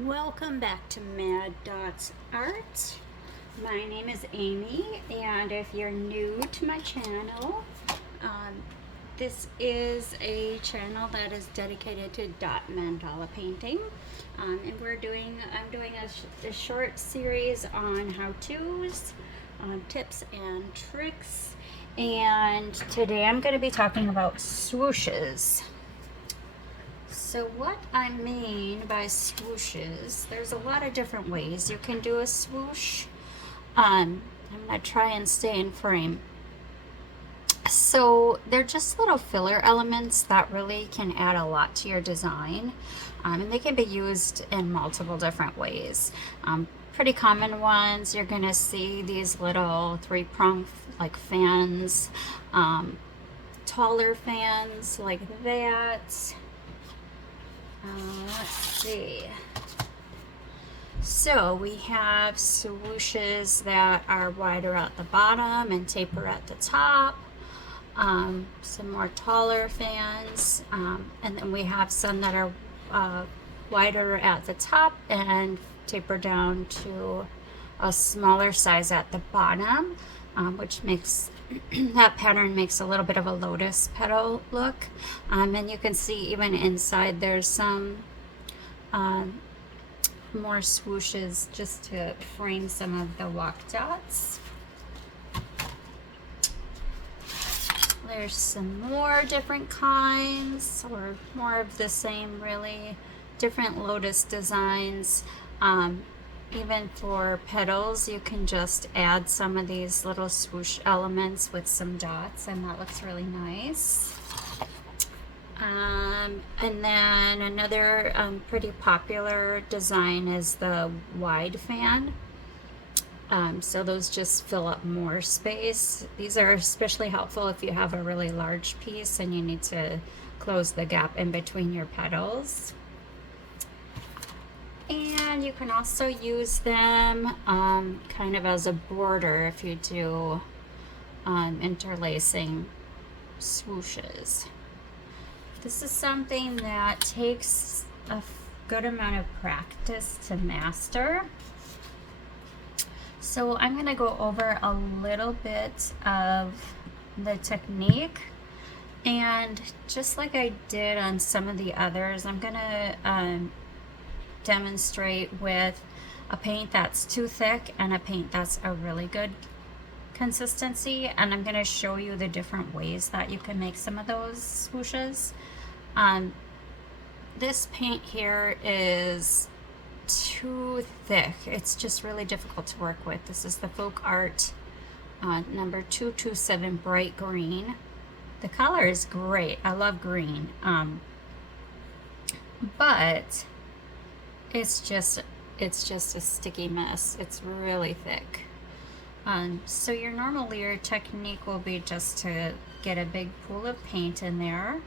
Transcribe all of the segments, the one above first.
Welcome back to Mad Dots Art. My name is Amy, and if you're new to my channel, this is a channel that is dedicated to dot mandala painting, and I'm doing a short series on how-tos, tips and tricks, and today I'm going to be talking about swooshes. So what I mean by swooshes, there's a lot of different ways you can do a swoosh. I'm going to try and stay in frame. So they're just little filler elements that really can add a lot to your design. And they can be used in multiple different ways. Pretty common ones, you're going to see these little three-prong like fans, taller fans like that. Let's see. So we have swooshes that are wider at the bottom and taper at the top. Some more taller fans. And then we have some that are wider at the top and taper down to a smaller size at the bottom, which makes that pattern makes a little bit of a lotus petal look. And you can see even inside there's some more swooshes just to frame some of the walk dots. There's some more different kinds, or more of the same really, different lotus designs. Even for petals, you can just add some of these little swoosh elements with some dots, and that looks really nice. And then another pretty popular design is the wide fan. So those just fill up more space. These are especially helpful if you have a really large piece and you need to close the gap in between your petals. And you can also use them kind of as a border if you do interlacing swooshes. This is something that takes a good amount of practice to master. So I'm going to go over a little bit of the technique, and just like I did on some of the others, I'm going to demonstrate with a paint that's too thick and a paint that's a really good consistency, and I'm going to show you the different ways that you can make some of those swooshes. This paint here is too thick. It's just really difficult to work with. This is the Folk Art number 227 bright green. The color is great. I love green, but it's just a sticky mess. It's really thick. So your technique will be just to get a big pool of paint in there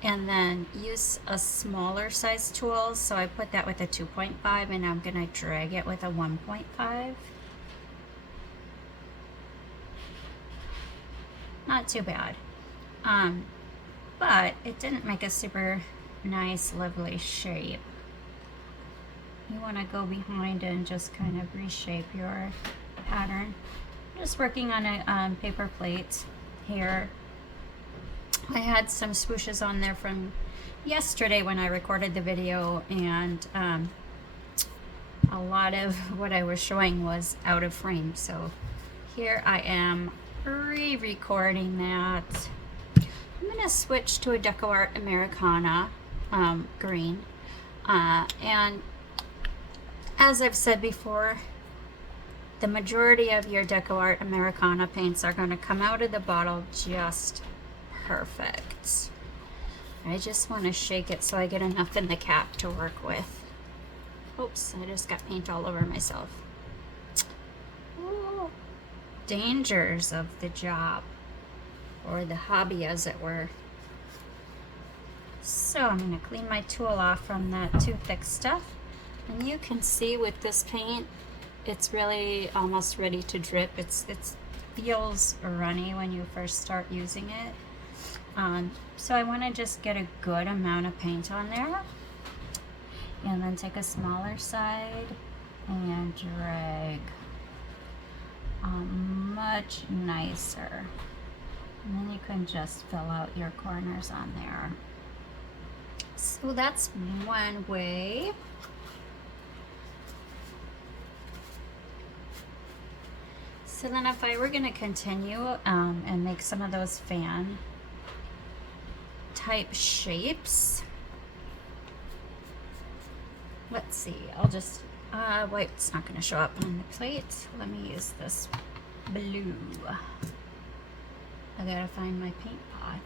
and then use a smaller size tool. So I put that with a 2.5 and I'm gonna drag it with a 1.5. Not too bad. But it didn't make a super nice, lovely shape. You want to go behind and just kind of reshape your pattern. I'm just working on a paper plate here. I had some swooshes on there from yesterday when I recorded the video, and a lot of what I was showing was out of frame. So here I am re-recording that. I'm going to switch to a Deco Art Americana green, and as I've said before, the majority of your Deco Art Americana paints are going to come out of the bottle just perfect. I just want to shake it so I get enough in the cap to work with. Oops, I just got paint all over myself. Ooh, dangers of the job, or the hobby as it were. So I'm going to clean my tool off from that too thick stuff. And you can see with this paint, it's really almost ready to drip. It feels runny when you first start using it. So I want to just get a good amount of paint on there. and then take a smaller side and drag much nicer. And then you can just fill out your corners on there. So that's one way. So then if I were going to continue and make some of those fan type shapes, let's see, I'll just, wait, it's not going to show up on the plate. Let me use this blue. I gotta find my paint pot.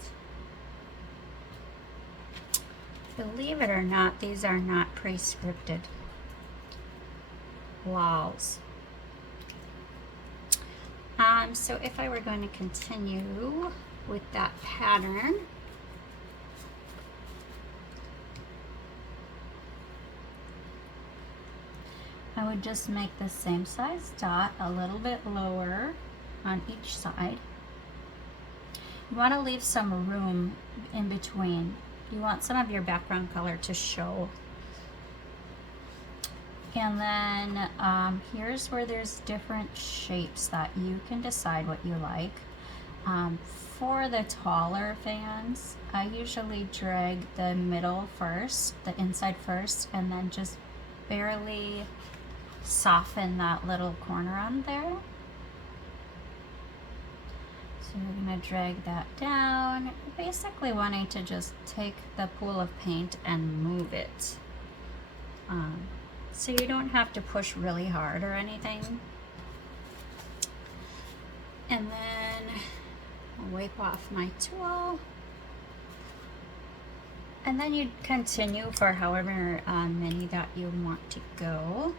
Believe it or not, these are not pre-scripted walls. So if I were going to continue with that pattern, I would just make the same size dot a little bit lower on each side. You want to leave some room in between. You want some of your background color to show. And then here's where there's different shapes that you can decide what you like. For the taller fans, I usually drag the middle first, the inside first, and then just barely soften that little corner on there. So you're going to drag that down, basically wanting to just take the pool of paint and move it. So you don't have to push really hard or anything. And then I'll wipe off my tool. And then you continue for however many that you want to go.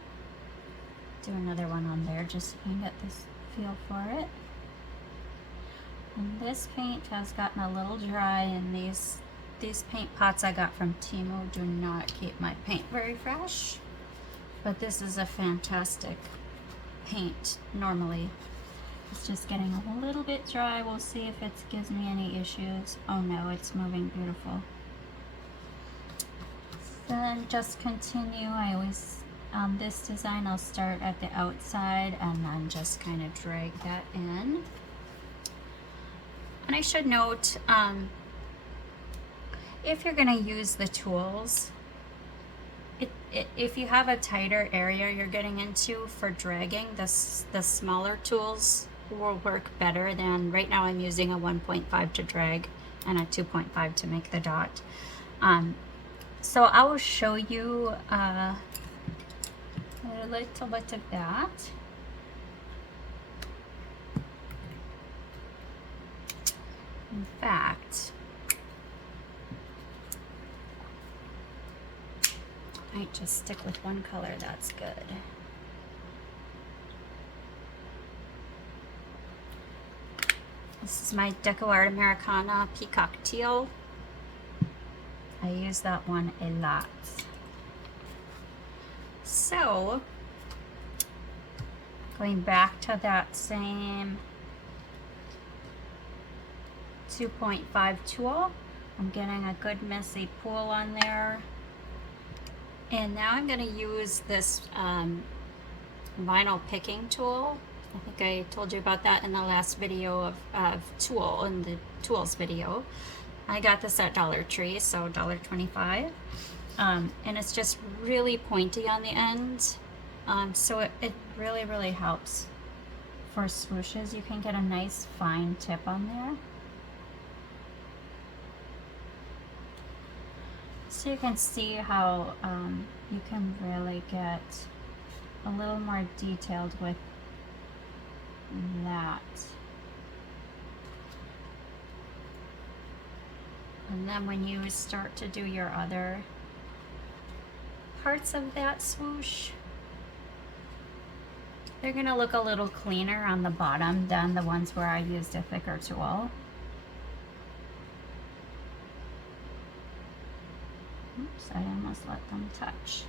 Do another one on there just so you can get this feel for it. And this paint has gotten a little dry, and these paint pots I got from Temu do not keep my paint very fresh. But this is a fantastic paint normally. It's just getting a little bit dry. We'll see if it gives me any issues. Oh no, it's moving beautiful. Then just continue. I always, on this design, I'll start at the outside and then just kind of drag that in. And I should note, if you're gonna use the tools, if you have a tighter area you're getting into for dragging, the smaller tools will work better than, right now I'm using a 1.5 to drag and a 2.5 to make the dot. So I will show you a little bit of that. In fact, I might just stick with one color, that's good. This is my Deco Art Americana Peacock Teal. I use that one a lot. So, going back to that same 2.5 tool, I'm getting a good messy pool on there. And now I'm going to use this vinyl picking tool. I think I told you about that in the last video of tool, in the tools video. I got this at Dollar Tree, so $1.25. And it's just really pointy on the end. So it really, really helps for swooshes. You can get a nice fine tip on there. So you can see how you can really get a little more detailed with that. And then when you start to do your other parts of that swoosh, they're going to look a little cleaner on the bottom than the ones where I used a thicker tool. Oops, I almost let them touch.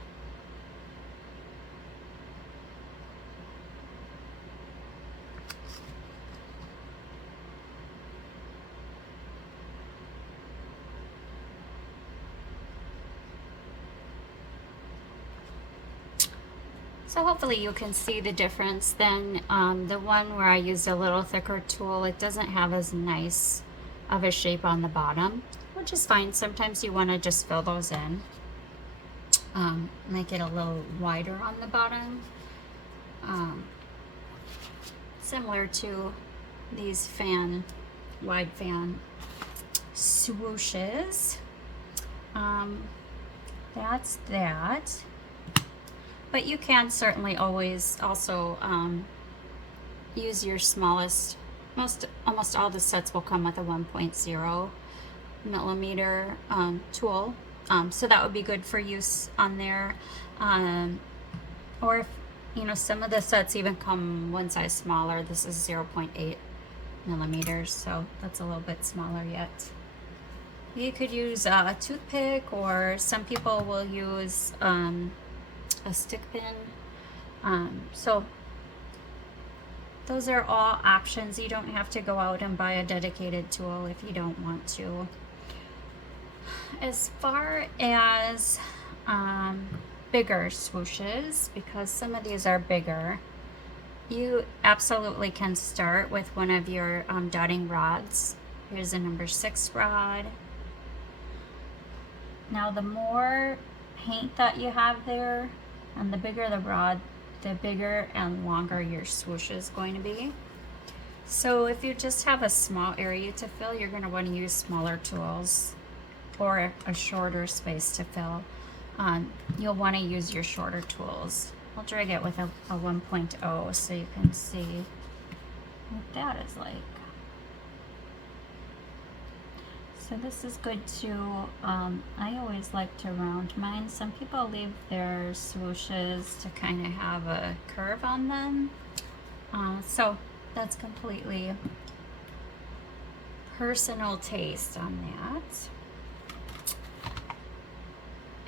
So hopefully you can see the difference. Then the one where I used a little thicker tool, it doesn't have as nice of a shape on the bottom, which is fine. Sometimes you want to just fill those in, make it a little wider on the bottom, similar to these wide fan swooshes. That's that. But you can certainly always also use your smallest, almost all the sets will come with a 1.0 millimeter tool. So that would be good for use on there. Or if, some of the sets even come one size smaller. This is 0.8 millimeters, so that's a little bit smaller yet. You could use a toothpick, or some people will use a stick pin. So those are all options. You don't have to go out and buy a dedicated tool if you don't want to. As far as bigger swooshes, because some of these are bigger, you absolutely can start with one of your dotting rods. Here's a number 6 rod. Now the more paint that you have there, and the bigger the rod, the bigger and longer your swoosh is going to be. So if you just have a small area to fill, you're going to want to use smaller tools, or a shorter space to fill. You'll want to use your shorter tools. I'll drag it with a 1.0 so you can see what that is like. So this is good too. I always like to round mine. Some people leave their swooshes to kind of have a curve on them. So that's completely personal taste on that.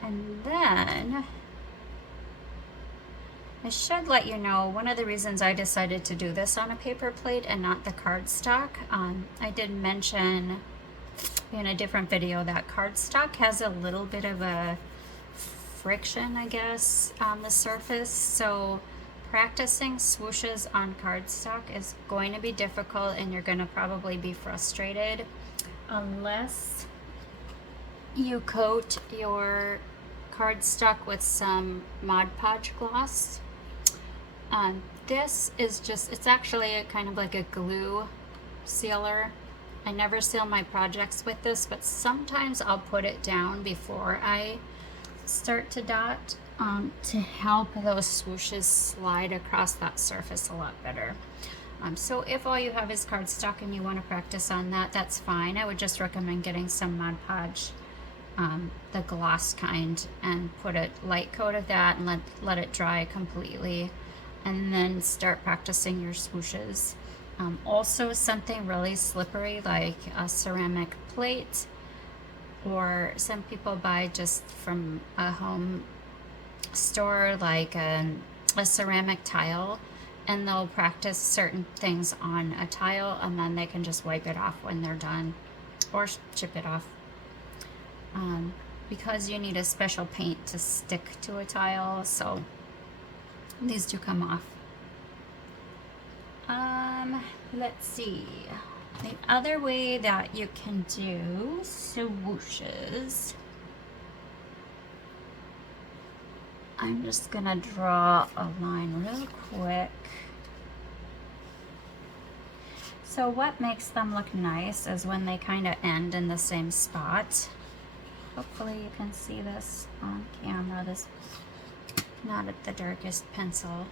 And then I should let you know, one of the reasons I decided to do this on a paper plate and not the cardstock, I did mention in a different video that cardstock has a little bit of a friction, I guess, on the surface. So practicing swooshes on cardstock is going to be difficult, and you're going to probably be frustrated unless you coat your cardstock with some Mod Podge gloss. This is just, it's actually kind of like a glue sealer. I never seal my projects with this, but sometimes I'll put it down before I start to dot to help those swooshes slide across that surface a lot better. So if all you have is cardstock and you want to practice on that, that's fine. I would just recommend getting some Mod Podge, the gloss kind, and put a light coat of that and let it dry completely, and then start practicing your swooshes. Also something really slippery like a ceramic plate, or some people buy just from a home store like a ceramic tile, and they'll practice certain things on a tile, and then they can just wipe it off when they're done, or chip it off. Because you need a special paint to stick to a tile, so these do come off. Let's see. The other way that you can do swooshes, I'm just gonna draw a line real quick. So what makes them look nice is when they kind of end in the same spot. Hopefully you can see this on camera. This not at the darkest pencil.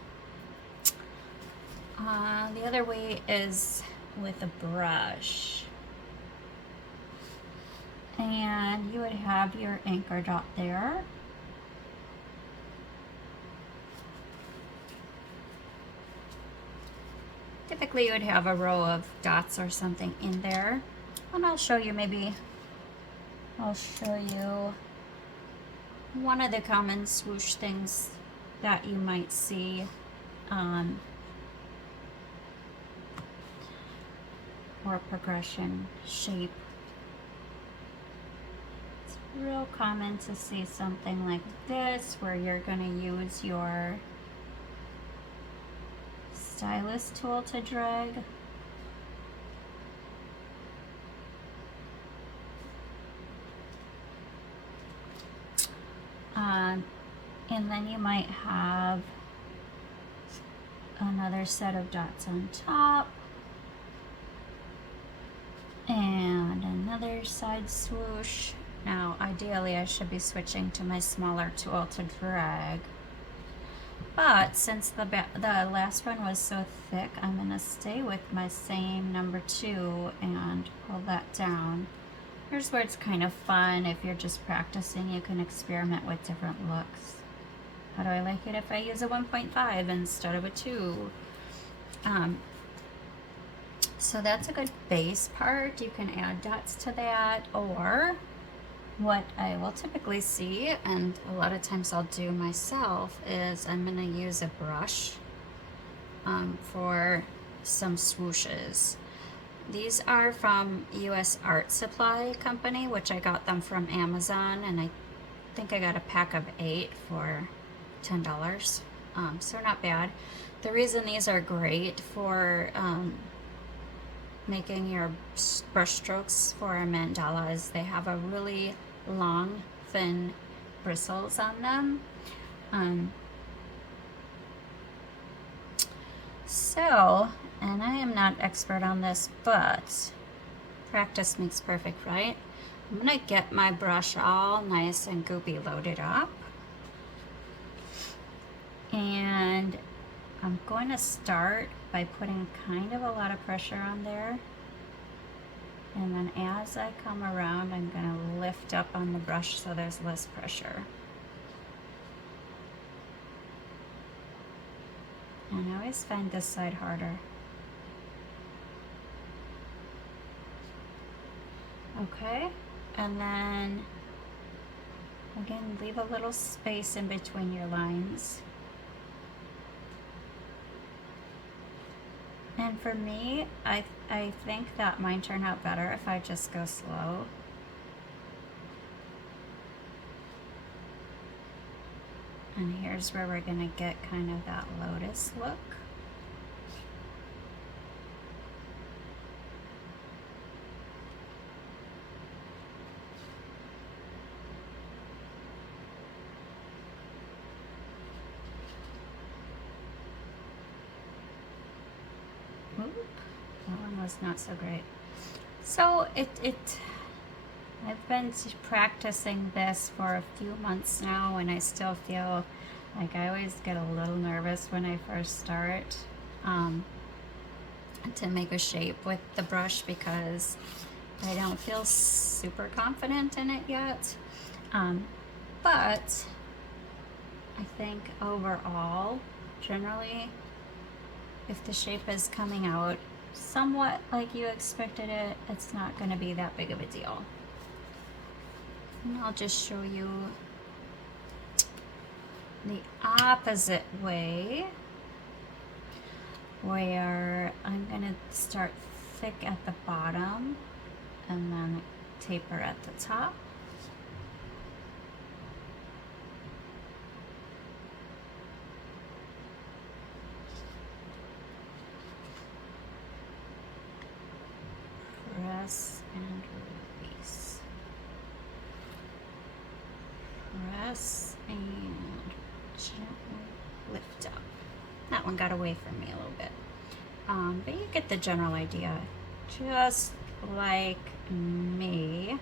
The other way is with a brush. And you would have your anchor dot there. Typically you would have a row of dots or something in there. And I'll show you one of the common swoosh things that you might see, or progression shape. It's real common to see something like this where you're going to use your stylus tool to drag. And then you might have another set of dots on top and another side swoosh. Now ideally I should be switching to my smaller tool to drag, but since the last one was so thick, I'm going to stay with my same number 2 and pull that down. Here's where it's kind of fun. If you're just practicing, you can experiment with different looks. How do I like it if I use a 1.5 instead of a 2? So that's a good base part. You can add dots to that, or what I will typically see, and a lot of times I'll do myself, is I'm going to use a brush for some swooshes. These are from US Art Supply Company, which I got them from Amazon, and I think I got a pack of 8 for $10, so not bad. The reason these are great for making your brush strokes for a mandala is they have a really long, thin bristles on them. And I am not expert on this, but practice makes perfect, right? I'm gonna get my brush all nice and goopy loaded up. And I'm going to start by putting kind of a lot of pressure on there. And then as I come around, I'm going to lift up on the brush so there's less pressure. And I always find this side harder. Okay, and then again, leave a little space in between your lines. And for me, I think that mine turned out better if I just go slow. And here's where we're gonna get kind of that lotus look. That one was not so great. So I've been practicing this for a few months now, and I still feel like I always get a little nervous when I first start to make a shape with the brush because I don't feel super confident in it yet. But I think overall, generally, if the shape is coming out somewhat like you expected it, it's not going to be that big of a deal. And I'll just show you the opposite way, where I'm going to start thick at the bottom and then taper at the top. Press and release. Press and gently lift up. That one got away from me a little bit. But you get the general idea. Just like me.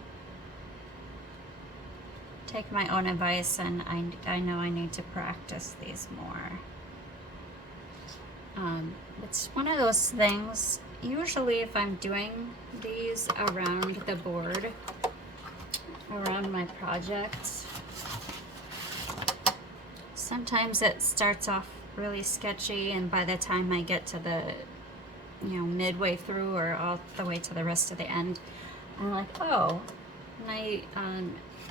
Take my own advice, and I know I need to practice these more. It's one of those things, usually if I'm doing these around the board, around my projects, sometimes it starts off really sketchy, and by the time I get to the, midway through or all the way to the rest of the end, I'm like, oh, my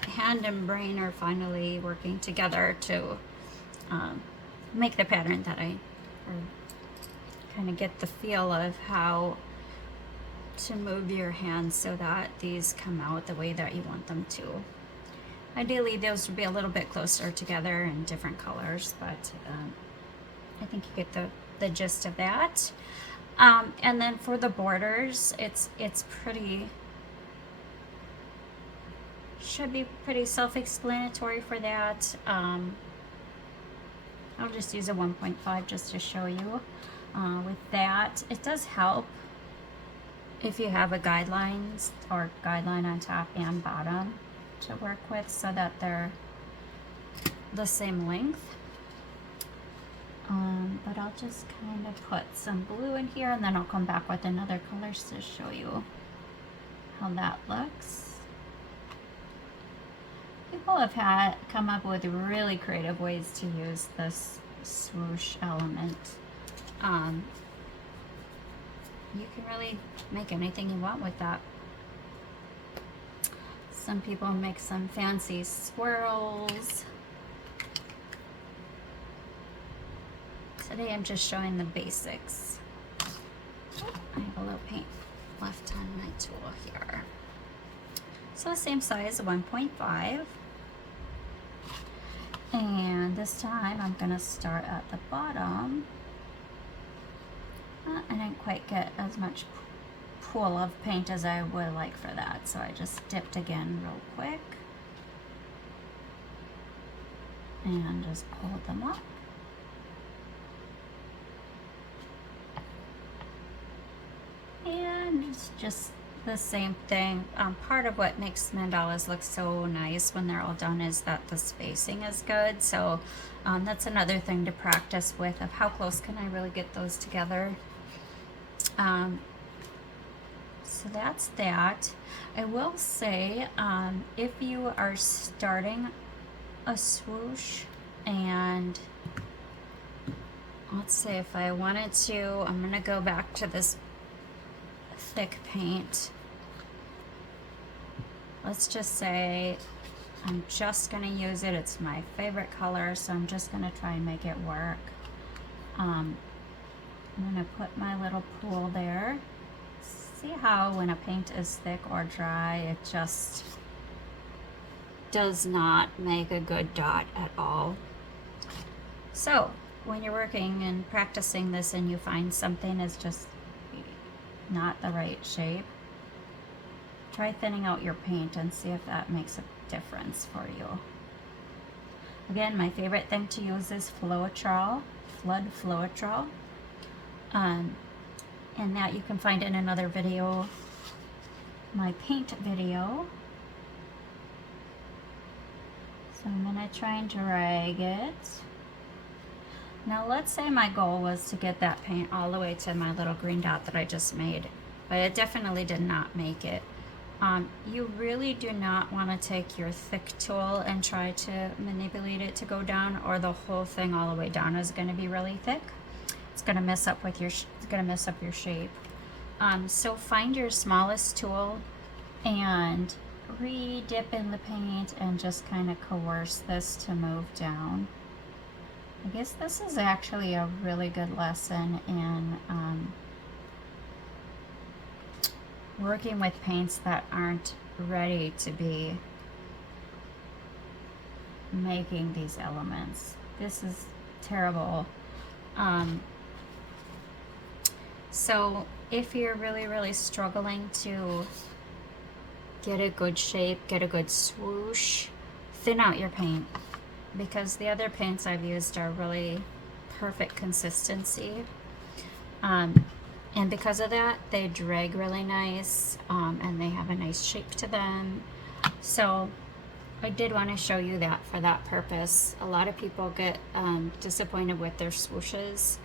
hand and brain are finally working together to make the pattern that or kind of get the feel of how to move your hands so that these come out the way that you want them to. Ideally, those would be a little bit closer together in different colors, but I think you get the the gist of that. And then for the borders, it's pretty, should be pretty self-explanatory for that. I'll just use a 1.5 just to show you. With that, it does help if you have a guidelines or guideline on top and bottom to work with so that they're the same length. But I'll just kind of put some blue in here, and then I'll come back with another color to show you how that looks. People have come up with really creative ways to use this swoosh element. You can really make anything you want with that. Some people make some fancy swirls. Today I'm just showing the basics. I have a little paint left on my tool here. So the same size, 1.5. And this time I'm gonna start at the bottom. I didn't quite get as much pool of paint as I would like for that, so I just dipped again real quick. And just pulled them up. And it's just the same thing. Part of what makes mandalas look so nice when they're all done is that the spacing is good. So that's another thing to practice with, of how close can I really get those together. So that's that. I will say, if you are starting a swoosh, and let's say if I wanted to, I'm gonna go back to this thick paint. Let's just say I'm just gonna use it. It's my favorite color, so I'm just gonna try and make it work. I'm gonna put my little pool there. See how when a paint is thick or dry, it just does not make a good dot at all. So when you're working and practicing this and you find something is just not the right shape, try thinning out your paint and see if that makes a difference for you. Again, my favorite thing to use is Floetrol, Flood Floetrol. And that you can find in another video, my paint video. So I'm gonna try and drag it. Now let's say my goal was to get that paint all the way to my little green dot that I just made, but it definitely did not make it. You really do not want to take your thick tool and try to manipulate it to go down, or the whole thing all the way down is going to be really thick. It's going to mess up with your shape. So find your smallest tool and re-dip in the paint and just kind of coerce this to move down. I guess this is actually a really good lesson in working with paints that aren't ready to be making these elements. This is terrible. So if you're really struggling to get a good shape, get a good swoosh, thin out your paint, because the other paints I've used are really perfect consistency. And because of that, they drag really nice, and they have a nice shape to them. So I did want to show you that for that purpose. A lot of people get disappointed with their swooshes,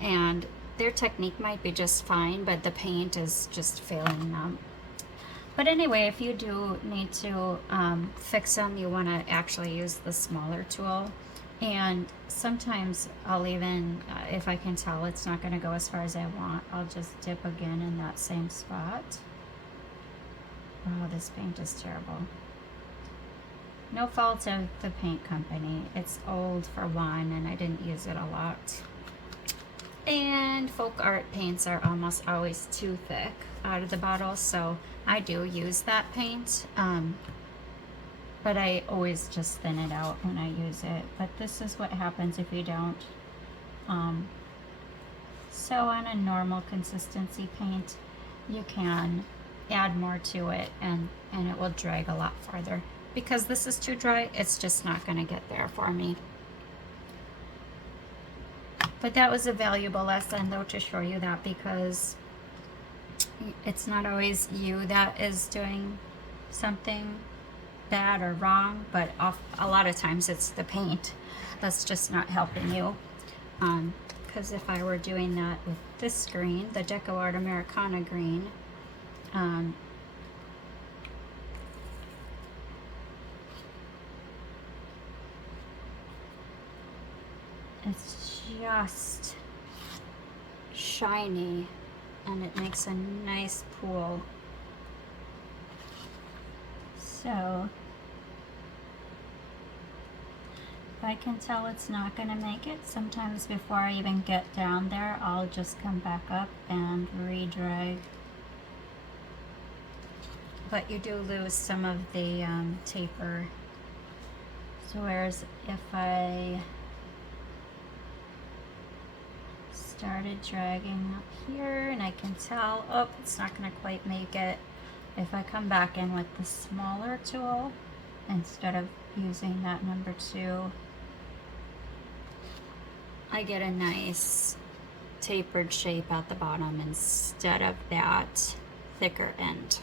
and their technique might be just fine, but the paint is just failing them. But anyway, if you do need to fix them, you want to actually use the smaller tool. And sometimes I'll even, if I can tell it's not going to go as far as I want, I'll just dip again in that same spot. Oh, this paint is terrible. No fault of the paint company. It's old for one, and I didn't use it a lot. And folk art paints are almost always too thick out of the bottle, so I do use that paint. But I always just thin it out when I use it. But this is what happens if you don't So on a normal consistency paint, you can add more to it and it will drag a lot farther. Because this is too dry, it's just not going to get there for me. But that was a valuable lesson though, to show you that, because it's not always you that is doing something bad or wrong, but a lot of times it's the paint that's just not helping you. Because if I were doing that with this green, the Deco Art Americana green, it's just shiny and it makes a nice pool. So if I can tell it's not going to make it, sometimes before I even get down there, I'll just come back up and re-drag. But you do lose some of the taper. So whereas if I started dragging up here and I can tell, oh, it's not going to quite make it. If I come back in with the smaller tool instead of using that number 2, I get a nice tapered shape at the bottom instead of that thicker end.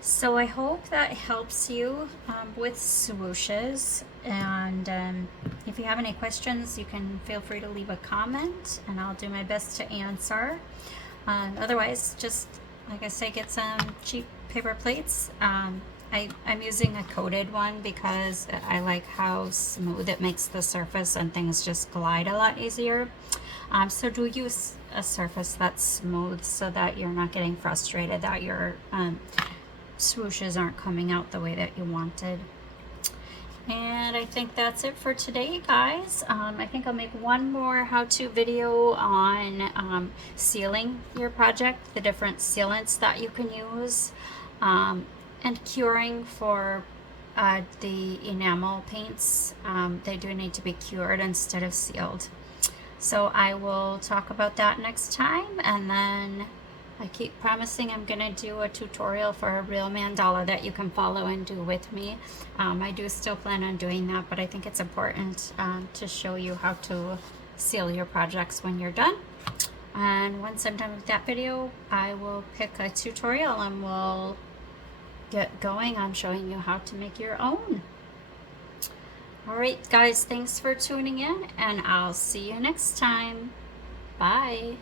So I hope that helps you with swooshes, and if you have any questions, you can feel free to leave a comment and I'll do my best to answer. Otherwise, just like I say, get some cheap paper plates. I'm using a coated one because I like how smooth it makes the surface and things just glide a lot easier. So do use a surface that's smooth so that you're not getting frustrated that your swooshes aren't coming out the way that you wanted. And I think that's it for today, guys. I think I'll make one more how-to video on sealing your project, the different sealants that you can use, and curing for the enamel paints. They do need to be cured instead of sealed. So I will talk about that next time, and then I keep promising I'm going to do a tutorial for a real mandala that you can follow and do with me. I do still plan on doing that, but I think it's important to show you how to seal your projects when you're done. And once I'm done with that video, I will pick a tutorial and we'll get going on showing you how to make your own. Alright guys, thanks for tuning in, and I'll see you next time. Bye.